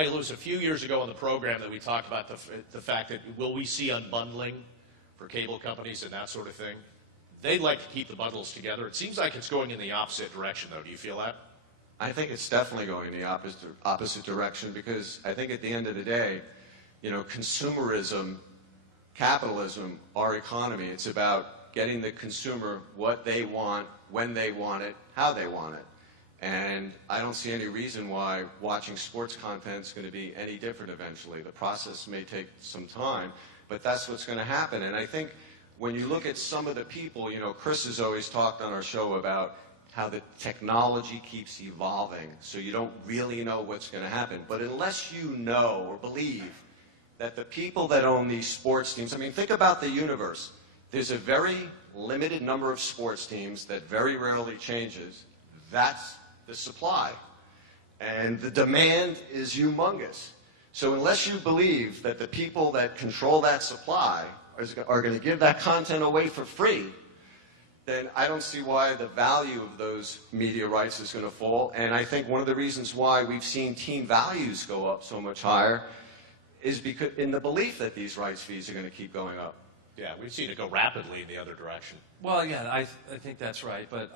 It was a few years ago on the program that we talked about the fact that will we see unbundling for cable companies and that sort of thing. They'd like to keep the bundles together. It seems like it's going in the opposite direction, though. Do you feel that? I think it's definitely going in the opposite direction, because I think at the end of the day, you know, consumerism, capitalism, our economy, it's about getting the consumer what they want, when they want it, how they want it. And I don't see any reason why watching sports content is going to be any different eventually. The process may take some time, but that's what's going to happen. And I think when you look at some of the people, you know, Chris has always talked on our show about how the technology keeps evolving, so you don't really know what's going to happen. But unless you know or believe that the people that own these sports teams, I mean, think about the universe. There's a very limited number of sports teams that very rarely changes. That's the supply. And the demand is humongous. So unless you believe that the people that control that supply are going to give that content away for free, then I don't see why the value of those media rights is going to fall. And I think one of the reasons why we've seen team values go up so much higher is because in the belief that these rights fees are going to keep going up. Yeah, we've seen it go rapidly in the other direction. Well, yeah, I think that's right. But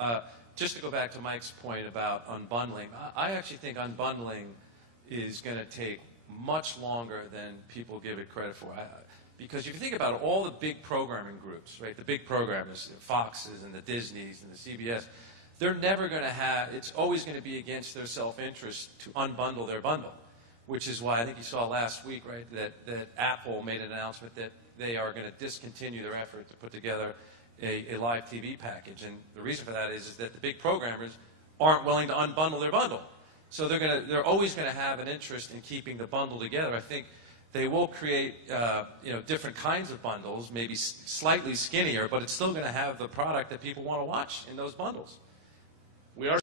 just to go back to Mike's point about unbundling, I actually think unbundling is going to take much longer than people give it credit for. Because if you think about it, all the big programming groups, right, the big programmers, the Foxes and the Disneys and the CBS, they're never going to have, it's always going to be against their self-interest to unbundle their bundle, which is why I think you saw last week, right, that Apple made an announcement that they are going to discontinue their effort to put together a live TV package. And the reason for that is that the big programmers aren't willing to unbundle their bundle. So they're always going to have an interest in keeping the bundle together. I think they will create different kinds of bundles, maybe slightly skinnier, but it's still going to have the product that people want to watch in those bundles. We are